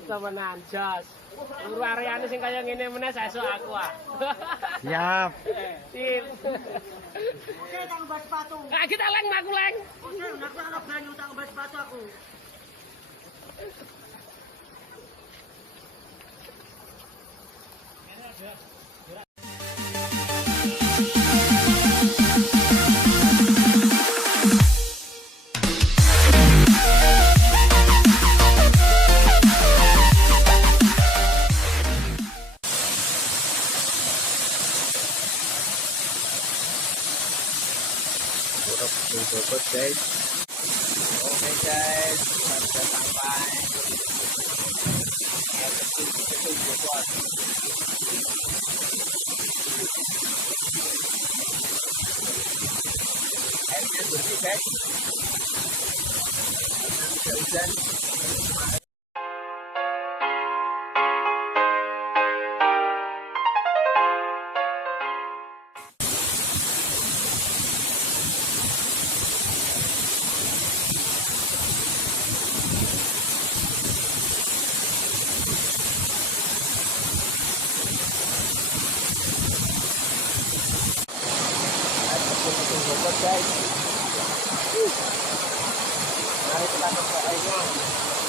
sip temenan jos. Luru areane sing kaya ngene meneh sesuk aku ah. Siap. Sip. Oke, tak ngebahas sepatu. Ah kita leng aku leng. Oke, aku anak banyu tak ngebahas sepatu aku. Bobot guys. Oke guys, kita sudah sampai. Terjun Kedungbobot. Airnya bersih guys. Hujan. Bobot guys. Mari kita coba airnya.